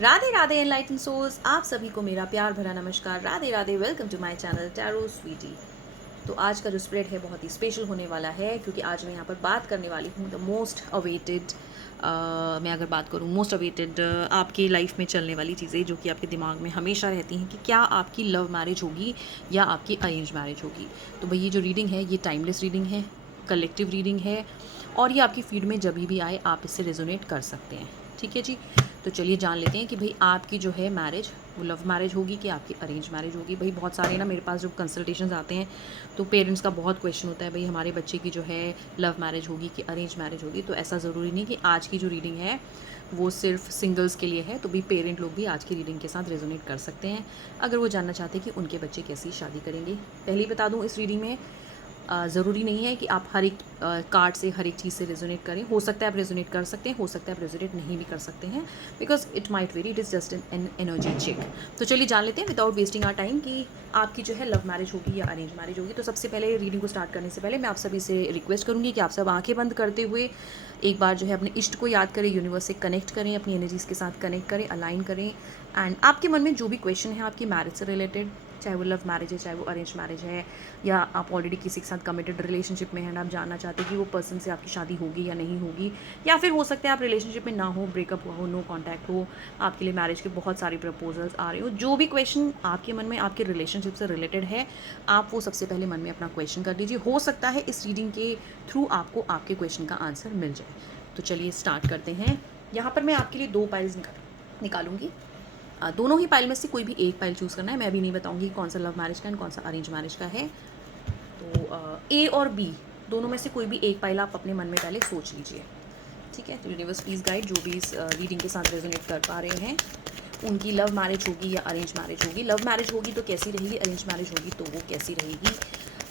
Radhe Radhe enlighten souls, आप सभी को मेरा प्यार भरा नमस्कार। Radhe Radhe, welcome to my channel Tarot Sweety. तो आज का जो स्प्रेड है बहुत ही स्पेशल होने वाला है, क्योंकि आज मैं यहाँ पर बात करने वाली हूँ द मोस्ट अवेटेड, मैं अगर बात करूँ मोस्ट अवेटेड आपकी लाइफ में चलने वाली चीज़ें जो कि आपके दिमाग में हमेशा रहती हैं कि क्या आपकी लव मैरिज होगी या आपकी अरेंज मैरिज होगी। तो भाई ये जो रीडिंग है ये टाइमलेस रीडिंग है, कलेक्टिव रीडिंग है, और ये आपकी फीड में जब भी आए आप इससे रेजोनेट कर सकते हैं। ठीक है जी। तो चलिए जान लेते हैं कि भाई आपकी जो है मैरिज वो लव मैरिज होगी कि आपकी अरेंज मैरिज होगी। भाई बहुत सारे ना मेरे पास जो कंसल्टेशंस आते हैं तो पेरेंट्स का बहुत क्वेश्चन होता है, भाई हमारे बच्चे की जो है लव मैरिज होगी कि अरेंज मैरिज होगी। तो ऐसा ज़रूरी नहीं कि आज की जो रीडिंग है वो सिर्फ सिंगल्स के लिए है, तो भी पेरेंट लोग भी आज की रीडिंग के साथ रेजोनेट कर सकते हैं अगर वो जानना चाहते हैं कि उनके बच्चे कैसी शादी करेंगे। पहले ही बता दूँ, इस रीडिंग में ज़रूरी नहीं है कि आप हर एक कार्ड से हर एक चीज़ से रेजोनेट करें। हो सकता है आप रेजोनेट कर सकते हैं, हो सकता है आप रेजोनेट नहीं भी कर सकते हैं, because it might very, it is just an energy check. तो चलिए जान लेते हैं विदाउट वेस्टिंग आर टाइम कि आपकी जो है लव मैरिज होगी या अरेंज मैरिज होगी। तो सबसे पहले रीडिंग को स्टार्ट करने से पहले मैं आप सभी से रिक्वेस्ट करूँगी कि आप सब आंखें बंद करते हुए एक बार जो है अपने इष्ट को याद करें, यूनिवर्स से कनेक्ट करें, अपनी एनर्जीज़ के साथ कनेक्ट करें, अलाइन करें। एंड आपके मन में जो भी क्वेश्चन है आपकी मैरिज से रिलेटेड, चाहे वो लव मैरिज है, चाहे वो अरेंज मैरिज है, या आप ऑलरेडी किसी के साथ कमिटेड रिलेशनशिप में हैं और आप जानना चाहते हैं कि वो पर्सन से आपकी शादी होगी या नहीं होगी, या फिर हो सकता है आप रिलेशनशिप में ना हो, ब्रेकअप हुआ हो, नो कांटेक्ट हो, आपके लिए मैरिज के बहुत सारे प्रपोजल्स आ रहे हो। जो भी क्वेश्चन आपके मन में आपके रिलेशनशिप से रिलेटेड है, आप वो सबसे पहले मन में अपना क्वेश्चन कर दीजिए। हो सकता है इस रीडिंग के थ्रू आपको आपके क्वेश्चन का आंसर मिल जाए। तो चलिए स्टार्ट करते हैं। यहाँ पर मैं आपके लिए 2 पाइल्स निकालूंगी। दोनों ही पाइल में से कोई भी एक पाइल चूज़ करना है। मैं भी नहीं बताऊंगी कौन सा लव मैरिज का एंड कौन सा अरेंज मैरिज का है। तो ए और बी दोनों में से कोई भी एक पाइल आप अपने मन में पहले सोच लीजिए। ठीक है। तो यूनिवर्स प्लीज़ गाइड जो भी इस रीडिंग के साथ रेजोनेट कर पा रहे हैं, उनकी लव मैरिज होगी या अरेंज मैरिज होगी। लव मैरिज होगी तो कैसी रहेगी, अरेंज मैरिज होगी तो वो कैसी रहेगी,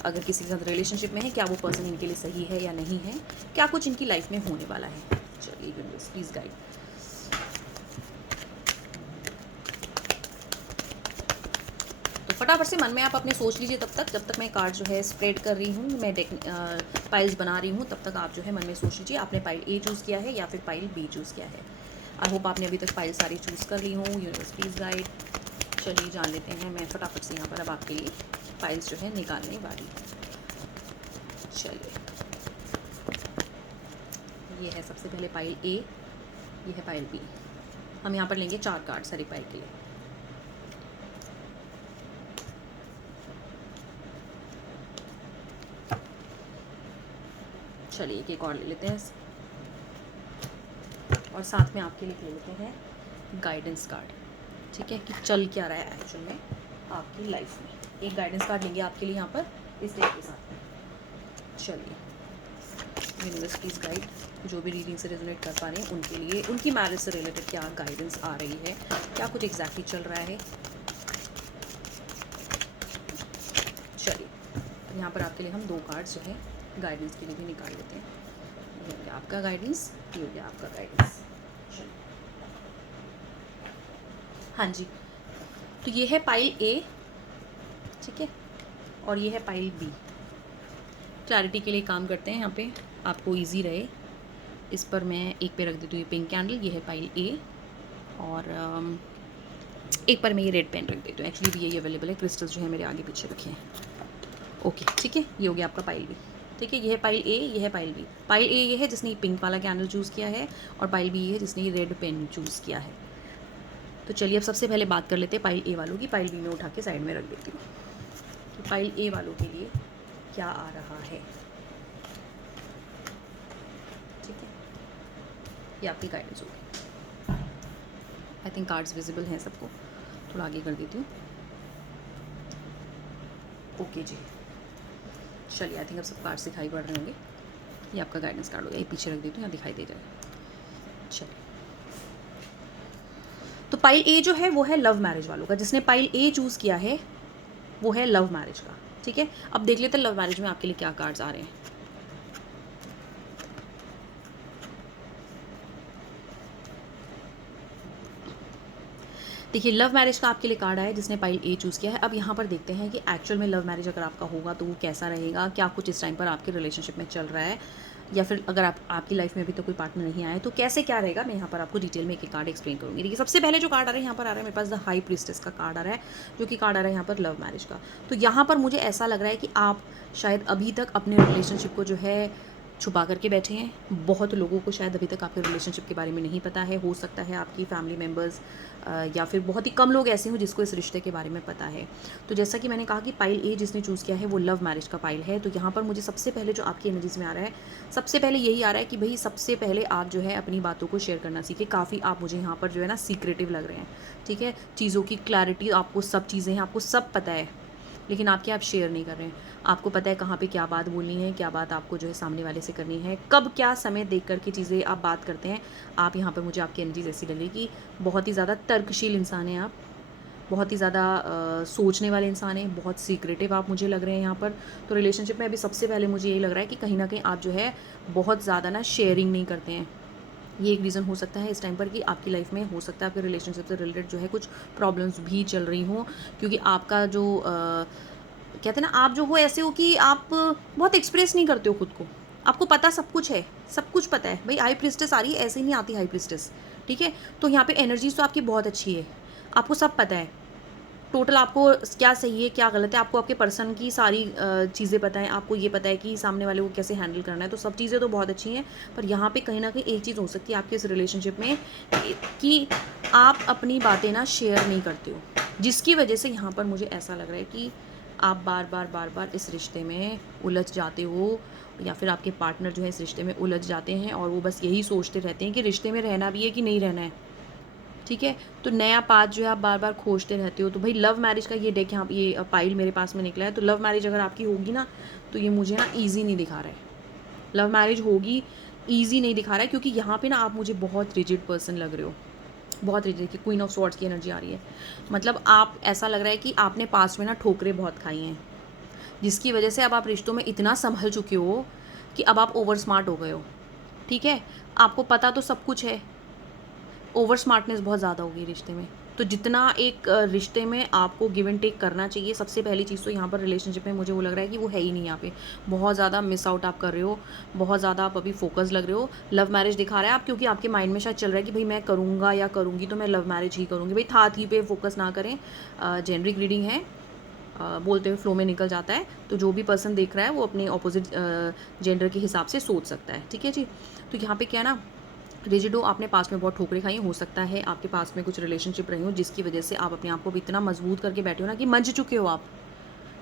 अगर किसी के साथ रिलेशनशिप में है क्या वो पर्सन इनके लिए सही है या नहीं है, क्या कुछ इनकी लाइफ में होने वाला है। चलिए यूनिवर्स प्लीज़ गाइड। तो फटाफट से मन में आप अपने सोच लीजिए तब तक, जब तक मैं कार्ड जो है स्प्रेड कर रही हूँ, मैं पाइल्स बना रही हूँ, तब तक आप जो है मन में सोच लीजिए आपने पाइल ए चूज़ किया है या फिर पाइल बी चूज़ किया है। आई होप आपने अभी तक पाइल सारी चूज़ कर ली हूँ। Universe please guide. चलिए जान लेते हैं। मैं फटाफट से यहाँ पर अब आपके लिए पाइल्स जो है निकालने वाली। चलिए, ये है सबसे पहले पाइल ए, ये है पाइल बी। हम यहाँ पर लेंगे 4 कार्ड सारी पाइल के लिए। चलिए एक और ले लेते हैं और साथ में आपके लिए ले लेते हैं गाइडेंस कार्ड। ठीक है, कि चल क्या रहा है एक्चुअल में आपकी लाइफ में। एक गाइडेंस कार्ड लेंगे आपके लिए यहाँ पर इस डेक के साथ। चलिए यूनिवर्स प्लीज़ गाइड, जो भी रीडिंग से रेजोनेट कर पा रहे हैं उनके लिए, उनकी मैरिज से रिलेटेड क्या गाइडेंस आ रही है, क्या कुछ एग्जैक्टली चल रहा है। चलिए यहाँ पर आपके लिए हम 2 कार्ड्स जो है गाइडेंस के लिए भी निकाल लेते हैं। ये हो गया आपका गाइडेंस, ये हो गया आपका गाइडेंस। हाँ जी, तो ये है पाइल ए, ठीक है, और ये है पाइल बी। क्लैरिटी के लिए काम करते हैं यहाँ पे, आपको इजी रहे। इस पर मैं एक पे रख देती हूँ पिंक कैंडल, ये है पाइल ए, और एक पर मैं ये रेड पेन रख देती हूँ। एक्चुअली भी यही अवेलेबल है, क्रिस्टल्स जो है मेरे आगे पीछे रखे हैं। ओके ठीक है, ये हो गया आपका पाइल बी। ठीक है, ये है पाइल ए, ये है पाइल बी। पाइल ए ये है जिसने ये पिंक वाला कैंडल चूज़ किया है, और पाइल बी ये है जिसने ये रेड पेन चूज़ किया है। तो चलिए अब सबसे पहले बात कर लेते हैं पाइल ए वालों की। पाइल बी में उठा के साइड में रख देती हूँ। तो पाइल ए वालों के लिए क्या आ रहा है। ठीक है, ये आपकी गाइडेंस होगी। आई थिंक कार्ड्स विजिबल हैं सबको, थोड़ा आगे कर देती हूँ। ओके जी, चलिए आई थिंक अब सब कार्ड्स दिखाई पड़ रहे होंगे। ये आपका गाइडेंस कार्ड हो गया, ये पीछे रख देती हूँ, यहाँ दिखाई दे जाएगा। चलिए, तो पाइल ए जो है वो है लव मैरिज वालों का। जिसने पाइल ए चूज़ किया है वो है लव मैरिज का। ठीक है, अब देख लेते हैं लव मैरिज में आपके लिए क्या कार्ड्स आ रहे हैं। देखिए, लव मैरिज का आपके लिए कार्ड आया जिसने पाइल ए चूज़ किया है। अब यहाँ पर देखते हैं कि एक्चुअल में लव मैरिज अगर आपका होगा तो वो कैसा रहेगा, क्या कुछ इस टाइम पर आपके रिलेशनशिप में चल रहा है, या फिर अगर आपकी लाइफ में अभी तो कोई पार्टनर नहीं आया तो कैसे क्या रहेगा, मैं यहाँ पर आपको डिटेल में एक कार्ड एक्सप्लेन करूँगी। देखिए सबसे पहले जो कार्ड आ रहा है यहाँ पर आ रहा है मेरे पास द हाई प्रीस्टेस का कार्ड आ रहा है, जो कि कार्ड आ रहा है यहाँ पर लव मैरिज का। तो यहाँ पर मुझे ऐसा लग रहा है कि आप शायद अभी तक अपने रिलेशनशिप को जो है छुपा करके बैठे हैं। बहुत लोगों को शायद अभी तक आपके रिलेशनशिप के बारे में नहीं पता है। हो सकता है आपकी फैमिली मेम्बर्स या फिर बहुत ही कम लोग ऐसे हों जिसको इस रिश्ते के बारे में पता है। तो जैसा कि मैंने कहा कि पाइल ए जिसने चूज़ किया है वो लव मैरिज का पाइल है। तो यहाँ पर मुझे सबसे पहले जो आपकी एनर्जीज में आ रहा है, सबसे पहले यही आ रहा है कि भाई सबसे पहले आप जो है अपनी बातों को शेयर करना सीखें। काफ़ी आप मुझे यहाँ पर जो है ना सीक्रेटिव लग रहे हैं, ठीक है। चीज़ों की क्लैरिटी, आपको सब चीज़ें हैं, आपको सब पता है, लेकिन आप शेयर नहीं कर रहे हैं। आपको पता है कहाँ पे क्या बात बोलनी है, क्या बात आपको जो है सामने वाले से करनी है, कब क्या समय देख कर के चीज़ें आप बात करते हैं। आप यहाँ पर मुझे आपकी एनर्जीज ऐसी लग रही कि बहुत ही ज़्यादा तर्कशील इंसान हैं आप, बहुत ही ज़्यादा सोचने वाले इंसान हैं, बहुत सीक्रेटिव आप मुझे लग रहे हैं यहाँ पर। तो रिलेशनशिप में अभी सबसे पहले मुझे यही लग रहा है कि कहीं ना कहीं आप जो है बहुत ज़्यादा ना शेयरिंग नहीं करते हैं। ये एक रीज़न हो सकता है इस टाइम पर कि आपकी लाइफ में हो सकता है आपके रिलेशनशिप से रिलेटेड जो है कुछ प्रॉब्लम्स भी चल रही हों, क्योंकि आपका जो कहते हैं ना, आप जो हो ऐसे हो कि आप बहुत एक्सप्रेस नहीं करते हो खुद को। आपको पता सब कुछ है, सब कुछ पता है। भाई हाई प्रीस्टेस आ रही है, ऐसे ही नहीं आती हाई प्रीस्टेस, ठीक है। तो यहाँ पे एनर्जीज तो आपकी बहुत अच्छी है, आपको सब पता है टोटल, आपको क्या सही है क्या गलत है, आपको आपके पर्सन की सारी चीज़ें पता है, आपको ये पता है कि सामने वाले को कैसे हैंडल करना है। तो सब चीज़ें तो बहुत अच्छी हैं, पर यहाँ पे कहीं ना कहीं एक चीज़ हो सकती है आपके इस रिलेशनशिप में कि आप अपनी बातें ना शेयर नहीं करते हो, जिसकी वजह से यहाँ पर मुझे ऐसा लग रहा है कि आप बार बार इस रिश्ते में उलझ जाते हो, या फिर आपके पार्टनर जो है इस रिश्ते में उलझ जाते हैं और वो बस यही सोचते रहते हैं कि रिश्ते में रहना भी है कि नहीं रहना है, ठीक है। तो नया पाथ जो है आप बार बार खोजते रहते हो। तो भाई लव मैरिज का ये डेक यहाँ ये पाइल मेरे पास में निकला है। तो लव मैरिज अगर आपकी होगी ना, तो ये मुझे ना ईजी नहीं दिखा रहा है। लव मैरिज होगी ईजी नहीं दिखा रहा है, क्योंकि यहाँ पे ना आप मुझे बहुत रिजिड पर्सन लग रहे हो, बहुत रिजिड की क्वीन ऑफ स्वॉर्ड्स की एनर्जी आ रही है। मतलब आप ऐसा लग रहा है कि आपने पास्ट में ना ठोकरें बहुत खाई हैं, जिसकी वजह से अब आप रिश्तों में इतना संभल चुके हो कि अब आप ओवर स्मार्ट हो गए हो, ठीक है। आपको पता तो सब कुछ है, ओवर स्मार्टनेस बहुत ज़्यादा होगी रिश्ते में। तो जितना एक रिश्ते में आपको गिव एंड टेक करना चाहिए, सबसे पहली चीज़ तो यहाँ पर रिलेशनशिप में मुझे वो लग रहा है कि वो है ही नहीं यहाँ पे। बहुत ज़्यादा मिस आउट आप कर रहे हो, बहुत ज़्यादा आप अभी फोकस लग रहे हो। लव मैरिज दिखा रहा है आप, क्योंकि आपके माइंड में शायद चल रहा है कि भाई मैं करूँगा या करूँगी तो मैं लव मैरिज ही करूँगी। भाई था थी पे फोकस ना करें, जेनरिक रीडिंग है, बोलते हुए फ्लो में निकल जाता है। तो जो भी पर्सन देख रहा है वो अपने ऑपोजिट जेंडर के हिसाब से सोच सकता है, ठीक है जी। तो यहाँ पे क्या ना, रिजिडो आपने पास में बहुत ठोकरें खाई। हो सकता है आपके पास में कुछ रिलेशनशिप रही हो जिसकी वजह से आप अपने आप को भी इतना मजबूत करके बैठे हो ना कि मंज चुके हो आप,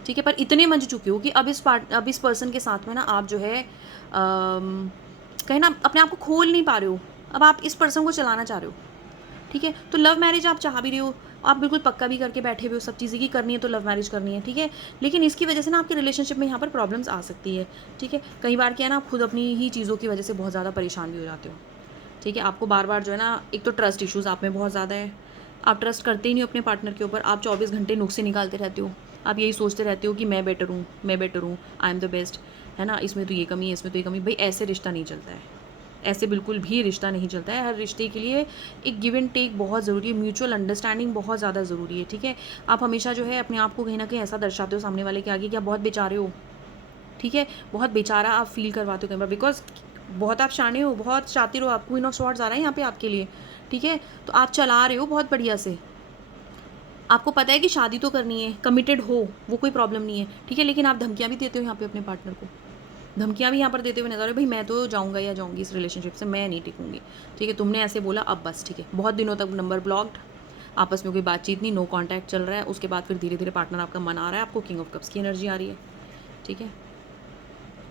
ठीक है। पर इतने मंज चुके हो कि अब इस पर्सन के साथ में ना आप जो है कहीं ना अपने आप को खोल नहीं पा रहे हो। अब आप इस पर्सन को चलाना चाह रहे हो, ठीक है। तो लव मैरिज आप चाह भी रहे हो, आप बिल्कुल पक्का भी करके बैठे हुए हो, सब चीज़ें की करनी है तो लव मैरिज करनी है, ठीक है। लेकिन इसकी वजह से ना आपके रिलेशनशिप में यहाँ पर प्रॉब्लम्स आ सकती है, ठीक है। कई बार क्या है ना, आप खुद अपनी ही चीज़ों की वजह से बहुत ज़्यादा परेशान भी हो जाते हो, ठीक है। आपको बार बार जो है ना, एक तो ट्रस्ट इश्यूज़ आप में बहुत ज़्यादा है, आप ट्रस्ट करते ही नहीं हो अपने पार्टनर के ऊपर। आप 24 घंटे नुस्खे निकालते रहते हो, आप यही सोचते रहते हो कि मैं बेटर हूँ, मैं बेटर हूँ, आई एम द बेस्ट, है ना, इसमें तो ये कमी है, इसमें तो ये कमी। भाई ऐसे रिश्ता नहीं चलता है, ऐसे बिल्कुल भी रिश्ता नहीं चलता है। हर रिश्ते के लिए एक गिव एंड टेक बहुत ज़रूरी है, म्यूचुअल अंडरस्टैंडिंग बहुत ज़्यादा ज़रूरी है, ठीक है। आप हमेशा जो है अपने आप को कहीं ना कहीं ऐसा दर्शाते हो सामने वाले के आगे कि आप बहुत बेचारे हो, ठीक है। बहुत बेचारा आप फील करवाते हो कई बार, बिकॉज बहुत आप शाने हो, बहुत शातिर हो, आप क्वीन ऑफ स्वॉर्ड्स आ रहा है यहाँ पे आपके लिए, ठीक है। तो आप चला रहे हो बहुत बढ़िया से, आपको पता है कि शादी तो करनी है, कमिटेड हो, वो कोई प्रॉब्लम नहीं है, ठीक है। लेकिन आप धमकियाँ भी देते हो यहाँ पे अपने पार्टनर को, धमकियाँ भी यहाँ पर देते हुए नजर आ रहे हो। भाई मैं तो जाऊँगा या जाऊँगी इस रिलेशनशिप से, मैं नहीं टिकूंगी, ठीक है। तुमने ऐसे बोला, अब बस, ठीक है। बहुत दिनों तक नंबर ब्लॉक्ड, आपस में कोई बातचीत नहीं, नो कॉन्टैक्ट चल रहा है। उसके बाद फिर धीरे धीरे पार्टनर आपका मन आ रहा है, आपको किंग ऑफ कप्स की एनर्जी आ रही है, ठीक है।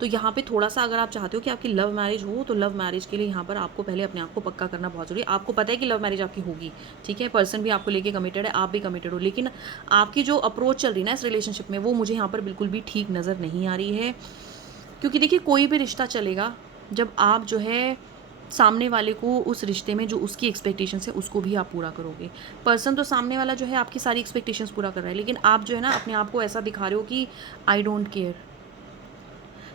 तो यहाँ पे थोड़ा सा अगर आप चाहते हो कि आपकी लव मैरिज हो, तो लव मैरिज के लिए यहाँ पर आपको पहले अपने आप को पक्का करना बहुत जरूरी है। आपको पता है कि लव मैरिज आपकी होगी, ठीक है। पर्सन भी आपको लेके कमिटेड है, आप भी कमिटेड हो, लेकिन आपकी जो अप्रोच चल रही है ना इस रिलेशनशिप में, वो मुझे यहाँ पर बिल्कुल भी ठीक नज़र नहीं आ रही है। क्योंकि देखिए कोई भी रिश्ता चलेगा जब आप जो है सामने वाले को उस रिश्ते में जो उसकी एक्सपेक्टेशंस है उसको भी आप पूरा करोगे। पर्सन तो सामने वाला जो है आपकी सारी एक्सपेक्टेशंस पूरा कर रहा है, लेकिन आप जो है ना अपने आप को ऐसा दिखा रहे हो कि आई डोंट केयर।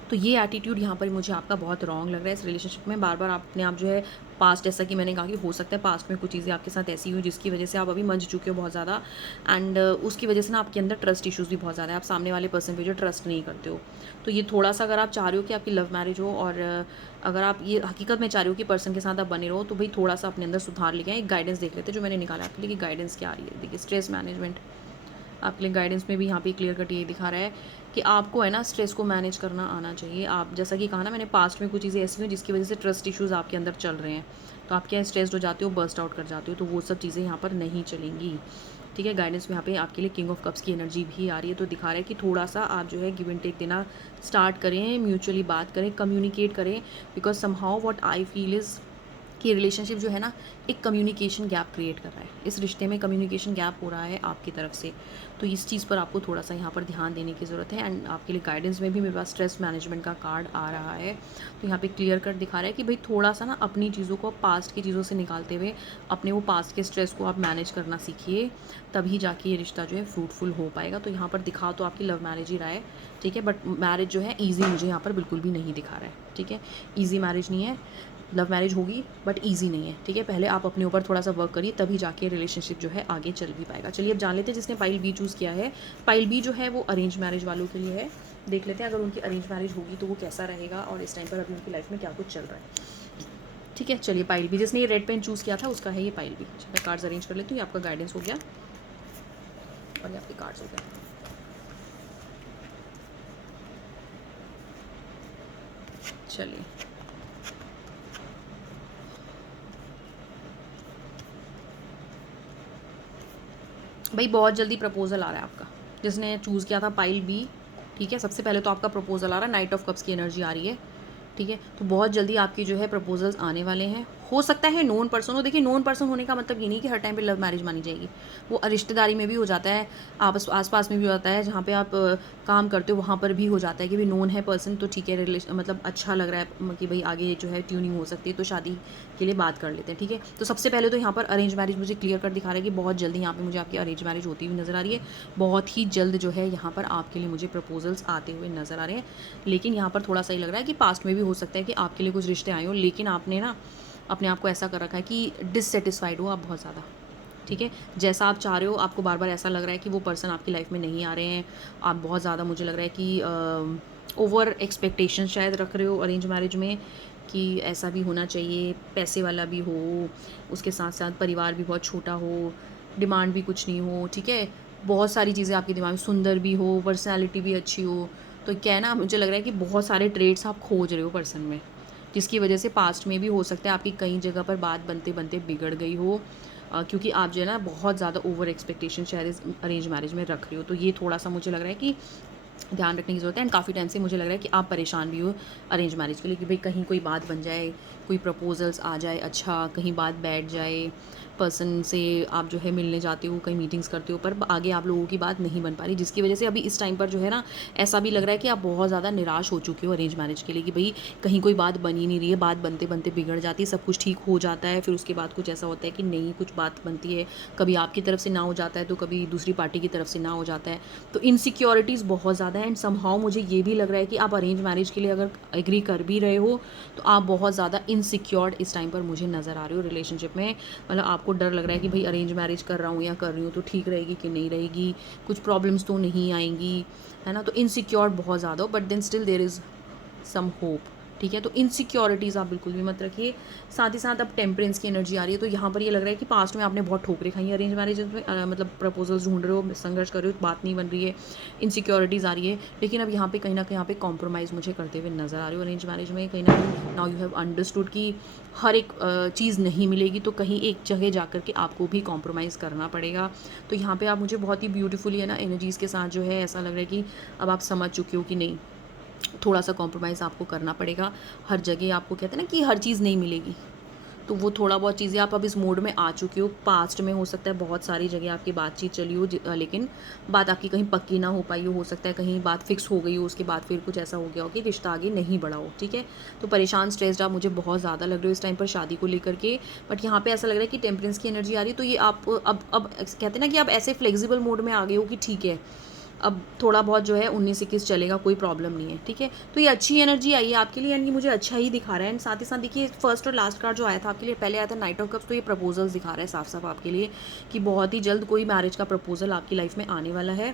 तो ये एटीट्यूड यहाँ पर मुझे आपका बहुत रॉन्ग लग रहा है इस रिलेशनशिप में। बार बार आप अपने आप जो है पास्ट, ऐसा कि मैंने कहा कि हो सकता है पास्ट में कुछ चीज़ें आपके साथ ऐसी हुई जिसकी वजह से आप अभी मंझ चुके हो बहुत ज़्यादा, एंड उसकी वजह से ना आपके अंदर ट्रस्ट इश्यूज़ भी बहुत ज़्यादा है, आप सामने वाले पर्सन पे जो ट्रस्ट नहीं करते हो। तो ये थोड़ा-सा अगर आप चाह रहे हो कि आपकी लव मैरिज हो, और अगर आप ये हकीकत में चाह रहे हो कि पर्सन के साथ आप बने रहो, तो भाई थोड़ा-सा अपने अंदर सुधार लेके आएँ। एक गाइडेंस देख लेते हैं जो मैंने निकाला आपके लिए कि गाइडेंस क्या आ रही है। देखिए, स्ट्रेस मैनेजमेंट आपके लिए गाइडेंस में भी यहाँ पे क्लियर कट ये दिखा रहा है कि आपको है ना स्ट्रेस को मैनेज करना आना चाहिए। आप जैसा कि कहा ना मैंने, पास्ट में कुछ चीज़ें ऐसी हुई जिसकी वजह से ट्रस्ट इश्यूज़ आपके अंदर चल रहे हैं, तो आप क्या स्ट्रेस्ड हो जाते हो, बर्स्ट आउट कर जाते हो, तो वो सब चीज़ें यहाँ पर नहीं चलेंगी। ठीक है, गाइडेंस में यहाँ पे आपके लिए किंग ऑफ कप्स की एनर्जी भी आ रही है, तो दिखा रहा है कि थोड़ा सा आप जो है गिव एंड टेक देना स्टार्ट करें, म्यूचुअली बात करें, कम्युनिकेट करें, because somehow what I feel is कि रिलेशनशिप जो है ना एक कम्युनिकेशन गैप क्रिएट कर रहा है, इस रिश्ते में कम्युनिकेशन गैप हो रहा है आपकी तरफ से, तो इस चीज़ पर आपको थोड़ा सा यहाँ पर ध्यान देने की ज़रूरत है। एंड आपके लिए गाइडेंस में भी मेरे पास स्ट्रेस मैनेजमेंट का कार्ड आ रहा है, तो यहाँ पे क्लियर कट दिखा रहा है कि भाई थोड़ा सा ना अपनी चीज़ों को पास्ट की चीज़ों से निकालते हुए अपने वो पास्ट के स्ट्रेस को आप मैनेज करना सीखिए, तभी जाके ये रिश्ता जो है फ्रूटफुल हो पाएगा। तो यहाँ पर दिखा तो आपकी लव मैरिज ही रहा है, ठीक है, बट मैरिज जो है ईजी मुझे यहाँ पर बिल्कुल भी नहीं दिखा रहा है, ठीक है, ईजी मैरिज नहीं है, लव मैरिज होगी बट ईजी नहीं है, ठीक है। पहले आप अपने ऊपर थोड़ा सा वर्क करिए, तभी जाके रिलेशनशिप जो है आगे चल भी पाएगा। चलिए अब जान लेते हैं जिसने पाइल बी चूज़ किया है। पाइल बी जो है वो अरेंज मैरिज वालों के लिए है। देख लेते हैं अगर उनकी अरेंज मैरिज होगी तो वो कैसा रहेगा, और इस टाइम पर अभी उनकी लाइफ में क्या कुछ चल रहा है। ठीक है, चलिए पाइल बी, जिसने ये रेड पेन चूज़ किया था उसका है ये पाइल बी। मैं कार्ड्स अरेंज कर लेती हूँ, ये आपका गाइडेंस हो गया और ये आपके कार्ड्स हो गए। चलिए, भाई बहुत जल्दी प्रपोजल आ रहा है आपका, जिसने चूज़ किया था पाइल बी, ठीक है। सबसे पहले तो आपका प्रपोजल आ रहा है, नाइट ऑफ कप्स की एनर्जी आ रही है, ठीक है। तो बहुत जल्दी आपकी जो है प्रपोजल्स आने वाले हैं। हो सकता है नोन पर्सन हो, देखिए नोन पर्सन होने का मतलब ये नहीं कि हर टाइम पे लव मैरिज मानी जाएगी, वो रिश्तेदारी में भी हो जाता है, आस पास में भी हो जाता है, जहाँ पे आप काम करते हो वहाँ पर भी हो जाता है कि भाई नोन है पर्सन तो ठीक है, रिलेशन मतलब अच्छा लग रहा है कि भाई आगे जो है ट्यूनिंग हो सकती है, तो शादी के लिए बात कर लेते हैं, ठीक है। तो सबसे पहले तो यहाँ पर अरेंज मैरिज मुझे क्लियर कर दिखा रहा है कि बहुत जल्दी यहाँ पे मुझे आपकी अरेंज मैरिज होती हुई नज़र आ रही है, बहुत ही जल्द जो है यहाँ पर आपके लिए मुझे प्रपोजल्स आते हुए नज़र आ रहे हैं। लेकिन यहाँ पर थोड़ा सा ही लग रहा है कि पास्ट में भी हो सकता है कि आपके लिए कुछ रिश्ते आए हो, लेकिन आपने ना अपने आप को ऐसा कर रखा है कि डिससेटिस्फाइड हो आप बहुत ज़्यादा, ठीक है। जैसा आप चाह रहे हो आपको बार बार ऐसा लग रहा है कि वो पर्सन आपकी लाइफ में नहीं आ रहे हैं, आप बहुत ज़्यादा मुझे लग रहा है कि ओवर एक्सपेक्टेशन शायद रख रहे हो अरेंज मैरिज में, कि ऐसा भी होना चाहिए, पैसे वाला भी हो, उसके साथ साथ परिवार भी बहुत छोटा हो, डिमांड भी कुछ नहीं हो, ठीक है। बहुत सारी चीज़ें आपके दिमाग में, सुंदर भी हो, पर्सनैलिटी भी अच्छी हो, तो क्या है ना, मुझे लग रहा है कि बहुत सारे ट्रेड्स आप खोज रहे हो पर्सन में, जिसकी वजह से पास्ट में भी हो सकता है आपकी कई जगह पर बात बनते बनते बिगड़ गई हो, क्योंकि आप जो है ना बहुत ज़्यादा ओवर एक्सपेक्टेशन शायद इस अरेंज मैरिज में रख रहे हो, तो ये थोड़ा सा मुझे लग रहा है कि ध्यान रखने की ज़रूरत है। एंड काफ़ी टाइम से मुझे लग रहा है कि आप परेशान भी हो अरेंज मैरिज के लिए, कि भाई कहीं कोई बात बन जाए, कोई प्रपोजल्स आ जाए, अच्छा कहीं बात बैठ जाए, पर्सन से आप जो है मिलने जाते हो, कहीं मीटिंग्स करते हो, पर आगे आप लोगों की बात नहीं बन पा रही, जिसकी वजह से अभी इस टाइम पर जो है ना ऐसा भी लग रहा है कि आप बहुत ज़्यादा निराश हो चुके हो अरेंज मैरिज के लिए, कि भाई कहीं कोई बात बन ही नहीं रही है, बात बनते बनते बिगड़ जाती है, सब कुछ ठीक हो जाता है, फिर उसके बाद कुछ ऐसा होता है कि नहीं कुछ बात बनती है, कभी आपकी तरफ से ना हो जाता है तो कभी दूसरी पार्टी की तरफ से ना हो जाता है, तो इनसिक्योरिटीज़ बहुत ज़्यादा है। एंड समहाउ मुझे ये भी लग रहा है कि आप अरेंज मैरिज के लिए अगर एग्री कर भी रहे हो तो आप बहुत ज़्यादा इनसिक्योर्ड इस टाइम पर मुझे नज़र आ रहे हो रिलेशनशिप में, मतलब आपको डर लग रहा है कि भाई अरेंज मैरिज कर रहा हूँ या कर रही हूँ तो ठीक रहेगी कि नहीं रहेगी, कुछ प्रॉब्लम्स तो नहीं आएंगी, है ना, तो इनसिक्योर बहुत ज़्यादा हो, but then still there is some hope, ठीक है। तो इनसिक्योरिटीज़ आप बिल्कुल भी मत रखिए। साथ ही साथ अब टेम्परेंस की एनर्जी आ रही है, तो यहाँ पर ये लग रहा है कि पास्ट में आपने बहुत ठोकरें खाई अरेंज मैरिज में, मतलब प्रपोजल्स ढूंढ रहे हो, संघर्ष कर रहे हो, बात नहीं बन रही है, इनसिक्योरिटीज़ आ रही है, लेकिन अब यहाँ पे कहीं ना कहीं यहाँ पे कॉम्प्रोमाइज़ मुझे करते हुए नज़र आ रहे हो अरेंज मैरिज में, कहीं ना कहीं नाउ यू हैव अंडरस्टूड कि हर एक चीज़ नहीं मिलेगी, तो कहीं एक जगह जाकर के आपको भी कॉम्प्रोमाइज़ करना पड़ेगा। तो यहाँ पे आप मुझे बहुत ही ब्यूटीफुली है ना एनर्जीज़ के साथ जो है ऐसा लग रहा है कि अब आप समझ चुके हो कि नहीं थोड़ा सा कॉम्प्रोमाइज़ आपको करना पड़ेगा, हर जगह आपको कहते हैं ना कि हर चीज़ नहीं मिलेगी, तो वो थोड़ा बहुत चीज़ें आप अब इस मोड में आ चुके हो। पास्ट में हो सकता है बहुत सारी जगह आपकी बातचीत चली हो, लेकिन बात आपकी कहीं पक्की ना हो पाई हो सकता है कहीं बात फिक्स हो गई हो, उसके बाद फिर कुछ ऐसा हो गया हो कि रिश्ता आगे नहीं बढ़ा हो, ठीक है। तो परेशान स्ट्रेस्ड आप मुझे बहुत ज़्यादा लग रहे हो इस टाइम पर शादी को लेकर के, बट यहाँ पे ऐसा लग रहा है कि टेम्परेंस की एनर्जी आ रही है, तो ये आप अब कहते हैं ना कि आप ऐसे फ्लेक्सिबल मोड में आ गए हो कि ठीक है, अब थोड़ा बहुत जो है 19-21 चलेगा, कोई प्रॉब्लम नहीं है, ठीक है। तो ये अच्छी एनर्जी आई है आपके लिए एंड ये मुझे अच्छा ही दिखा रहा है। एंड साथ ही साथ देखिए फर्स्ट और लास्ट कार्ड जो आया था आपके लिए, पहले आया था नाइट ऑफ कप्स, तो ये प्रपोजल्स दिखा रहा है साफ साफ आपके लिए कि बहुत ही जल्द कोई मैरिज का प्रपोजल आपकी लाइफ में आने वाला है।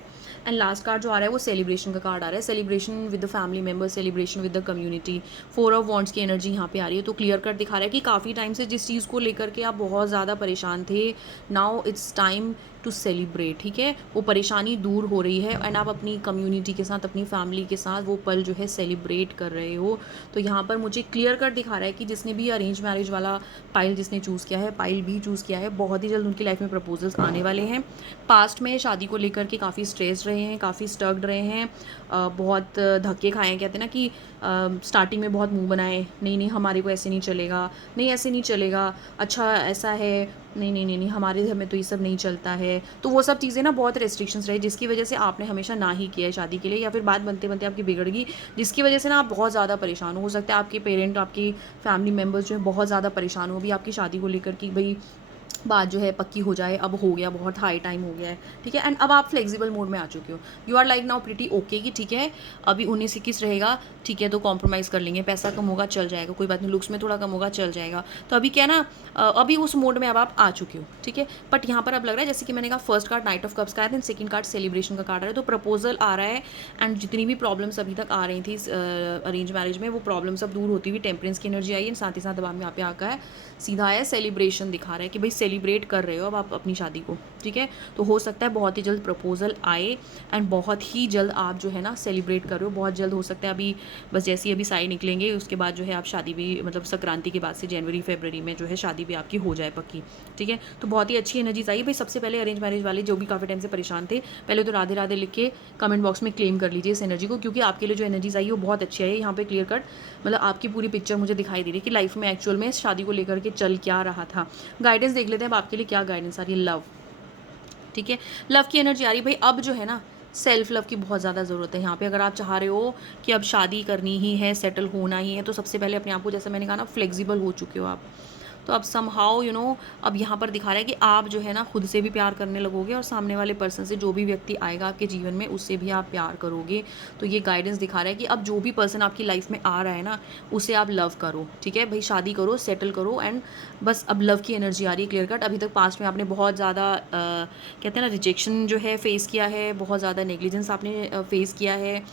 एंड लास्ट कार्ड जो आ रहा है वो सेलिब्रेशन का कार्ड आ रहा है, celebration with the family members, celebration with the community. 4 of wands की एनर्जी यहाँ पे आ रही है, तो क्लियर कट दिखा रहा है कि काफ़ी टाइम से जिस चीज़ को लेकर के आप बहुत ज़्यादा परेशान थे, now it's time to celebrate, ठीक है। वो परेशानी दूर हो रही है एंड आप अपनी कम्युनिटी के साथ, अपनी फैमिली के साथ वो पल जो है सेलिब्रेट कर रहे हो। तो यहाँ पर मुझे क्लियर कट दिखा रहा है कि जिसने भी अरेंज मैरिज वाला पाइल जिसने चूज़ किया है, पाइल भी चूज़ किया है, बहुत ही जल्द उनकी लाइफ में प्रपोजल्स आने वाले हैं। पास्ट में शादी को लेकर के काफ़ी स्ट्रेस रहे हैं, काफ़ी स्टक्ड रहे हैं, बहुत धक्के खाए हैं, कहते हैं ना कि स्टार्टिंग में बहुत मुंह बनाए, नहीं नहीं हमारे को ऐसे नहीं चलेगा, नहीं ऐसे नहीं चलेगा, अच्छा ऐसा है, नहीं नहीं नहीं नहीं हमारे घर में तो ये सब नहीं चलता है। तो वो सब चीज़ें ना बहुत रेस्ट्रिक्शंस रहे, जिसकी वजह से आपने हमेशा ना ही किया है शादी के लिए, या फिर बात बनते बनते आपकी बिगड़ गई, जिसकी वजह से ना आप बहुत ज़्यादा परेशान हो सकता है आपके पेरेंट, आपकी फैमिली मेम्बर्स जो है बहुत ज़्यादा परेशान हो भी आपकी शादी को लेकर कि भाई बात जो है पक्की हो जाए, अब हो गया, बहुत हाई टाइम हो गया है, ठीक है। एंड अब आप फ्लेक्सिबल मोड में आ चुके हो, you are like now pretty okay कि ठीक है अभी 19-21 रहेगा, ठीक है, तो कॉम्प्रोमाइज़ कर लेंगे, पैसा कम होगा चल जाएगा, कोई बात नहीं, लुक्स में थोड़ा कम होगा चल जाएगा। तो अभी क्या ना अभी उस मोड में अब आप आ चुके हो, ठीक है। बट यहाँ पर अब लग रहा है जैसे कि मैंने कहा first card night of cups का है, सेकंड कार्ड सेलिब्रेशन का कार्ड आ रहा है, तो प्रपोजल आ रहा है एंड जितनी भी प्रॉब्लम्स अभी तक आ रही थी अरेंज मैरिज में, वो प्रॉब्लम्स अब दूर होती हुई टेम्परेंस की एनर्जी आई है। साथ ही साथ अब यहाँ पे आका है सीधा आया सेलिब्रेशन दिखा रहा है कि भाई सेलिब्रेट कर रहे हो अब आप अपनी शादी को, ठीक है। तो हो सकता है बहुत ही जल्द प्रपोजल आए एंड बहुत ही जल्द आप जो है ना सेलिब्रेट कर रहे हो, बहुत जल्द हो सकता है। अभी बस जैसे ही अभी साई निकलेंगे उसके बाद जो है आप शादी भी, मतलब संक्रांति के बाद से जनवरी फरवरी में जो है शादी भी आपकी हो जाए पक्की, ठीक है। तो बहुत ही अच्छी एनर्जीज आई भाई। सबसे पहले अरेंज मैरिज वाले जो भी काफ़ी टाइम से परेशान थे, पहले तो राधे राधे लिख के कमेंट बॉक्स में क्लेम कर लीजिए इस एनर्जी को, क्योंकि आपके लिए जो एनर्जीज आई वो बहुत अच्छी है। यहाँ पे क्लियर कट मतलब आपकी पूरी पिक्चर मुझे दिखाई दे रही है कि लाइफ में एक्चुअल में शादी को लेकर के चल क्या रहा था। गाइडेंस देख लेते हैं अब आपके लिए क्या गाइडेंस आ रही है। लव, ठीक है, लव की एनर्जी आ रही है भाई। अब जो है ना सेल्फ लव की बहुत ज़्यादा ज़रूरत है यहाँ पे। अगर आप चाह रहे हो कि अब शादी करनी ही है, सेटल होना ही है, तो सबसे पहले अपने आप को, जैसे मैंने कहा ना, फ्लेक्सिबल हो चुके हो आप। तो अब समहाउ अब यहाँ पर दिखा रहा है कि आप जो है ना खुद से भी प्यार करने लगोगे और सामने वाले पर्सन से, जो भी व्यक्ति आएगा आपके जीवन में, उससे भी आप प्यार करोगे। तो ये गाइडेंस दिखा रहा है कि अब जो भी पर्सन आपकी लाइफ में आ रहा है ना, उसे आप लव करो, ठीक है भाई, शादी करो, सेटल करो एंड बस अब लव की एनर्जी आ रही है क्लियर कट। अभी तक पास्ट में आपने बहुत ज़्यादा कहते हैं ना रिजेक्शन जो है फेस किया है, बहुत ज़्यादा नेग्लिजेंस आपने फेस किया है,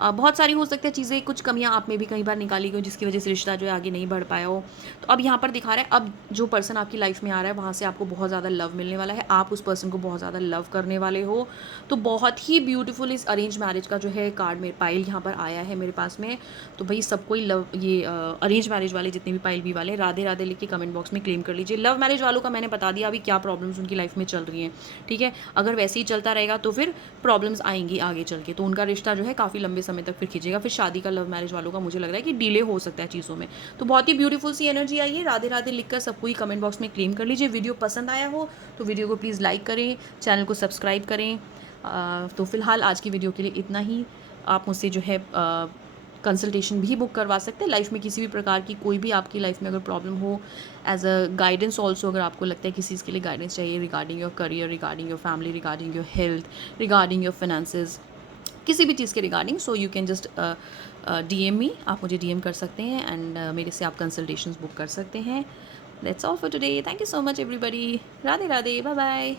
बहुत सारी हो सकती है चीज़ें, कुछ कमियां आप में भी कई बार निकाली गई जिसकी वजह से रिश्ता जो है आगे नहीं बढ़ पाया हो। तो अब यहाँ पर दिखा रहा है अब जो पर्सन आपकी लाइफ में आ रहा है वहाँ से आपको बहुत ज़्यादा लव मिलने वाला है, आप उस पर्सन को बहुत ज़्यादा लव करने वाले हो। तो बहुत ही ब्यूटीफुल इस अरेंज मैरिज का जो है कार्ड में पाइल यहाँ पर आया है मेरे पास में। तो भाई सबको ही लव, ये अरेंज मैरिज वाले जितने भी पाइल भी वाले, राधे राधे लिख के कमेंट बॉक्स में क्लेम कर लीजिए। लव मैरिज वालों का मैंने बता दिया अभी क्या प्रॉब्लम्स उनकी लाइफ में चल रही हैं, ठीक है। अगर वैसे ही चलता रहेगा तो फिर प्रॉब्लम्स आएंगी आगे चल के, तो उनका रिश्ता जो है काफ़ी लंबे समय तक फिर खींचेगा। फिर शादी का, लव मैरिज वालों का मुझे लग रहा है कि डिले हो सकता है चीज़ों में। तो बहुत ही ब्यूटीफुल सी एनर्जी आई है। राधे राधे लिखकर सबको ही कमेंट बॉक्स में क्लेम कर लीजिए। वीडियो पसंद आया हो तो वीडियो को प्लीज़ लाइक करें, चैनल को सब्सक्राइब करें। तो फिलहाल आज की वीडियो के लिए इतना ही। आप मुझसे जो है कंसल्टेशन भी बुक करवा सकते हैं लाइफ में किसी भी प्रकार की, कोई भी आपकी लाइफ में अगर प्रॉब्लम हो, एज अ गाइडेंस ऑल्सो, अगर आपको लगता है किसी चीज़ के लिए गाइडेंस चाहिए regarding your career, regarding your family, regarding your health, regarding your finances, किसी भी चीज़ के regarding, so you can just DM मी, आप मुझे DM कर सकते हैं एंड मेरे से आप कंसल्टेशंस बुक कर सकते हैं। That's all for today, thank you so much everybody, Radhe Radhe, bye bye.